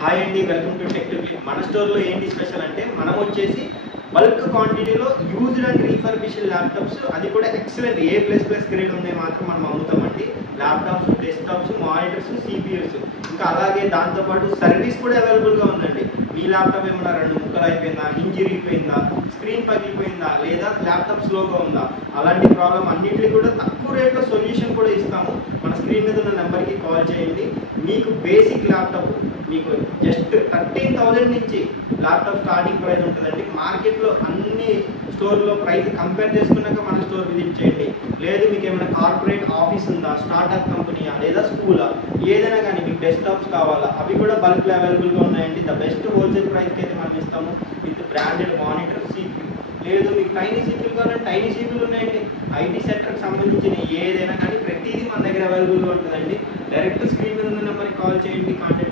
Hi అండి, welcome to tech tip. మన స్టోర్లో ఏంటి స్పెషల్ అంటే మనం వచ్చేసి బల్క్ క్వాంటిటీలో యూజ్డ్ అండ్ రీఫర్బిష్డ్ ల్యాప్టాప్స్, అది కూడా ఎక్సలెంట్ A++ గ్రేడ్ ఉన్నాయి మాత్రం మనం అమ్ముతామండి. ల్యాప్టాప్స్, డెస్క్టాప్స్, మానిటర్స్, సిపియూస్, ఇంకా అలాగే దాంతోపాటు సర్వీస్ కూడా అవైలబుల్గా ఉందండి. మీ ల్యాప్టాప్ ఏమన్నా 2 ముక్కలు అయిపోయిందా, హింజ్ ఇరిగిపోయిందా, స్క్రీన్ పగిలిపోయిందా, లేదా ల్యాప్టాప్ స్లోగా ఉందా, అలాంటి ప్రాబ్లం అన్నింటికి కూడా తక్కువ రేట్లో సొల్యూషన్ కూడా ఇస్తాము. మన స్క్రీన్ మీద ఉన్న నెంబర్కి కాల్ చేయండి. మీకు బేసిక్ ల్యాప్టాప్ మీకు జస్ట్ 13,000 నుంచి ల్యాప్టాప్ స్టార్టింగ్ ప్రైస్ ఉంటుందండి. మార్కెట్లో అన్ని స్టోర్లో ప్రైస్ కంపేర్ చేసుకున్నాక మన స్టోర్ విజిట్ చేయండి. లేదు మీకు ఏమైనా కార్పొరేట్ ఆఫీస్ ఉందా, స్టార్టప్ కంపెనీయా, లేదా స్కూలా, ఏదైనా కానీ మీకు డెస్క్టాప్స్ కావాలా, అవి కూడా బల్క్లో అవైలబుల్గా ఉన్నాయండి. ద బెస్ట్ హోల్సేల్ ప్రైస్కి అయితే మనం ఇస్తాము విత్ బ్రాండెడ్ మానిటర్, సిపియూ. లేదు మీకు టైనీ సిపియూలు కావాలంటే టైనీ సిపియూలు ఉన్నాయండి. ఐటీ సెక్టర్కి సంబంధించిన ఏదైనా కానీ ప్రతిదీ మన దగ్గర అవైలబుల్గా ఉంటుందండి. డైరెక్ట్ స్క్రీన్ మీద ఉన్న నెంబర్కి కాల్ చేయండి, కాంటాక్ట్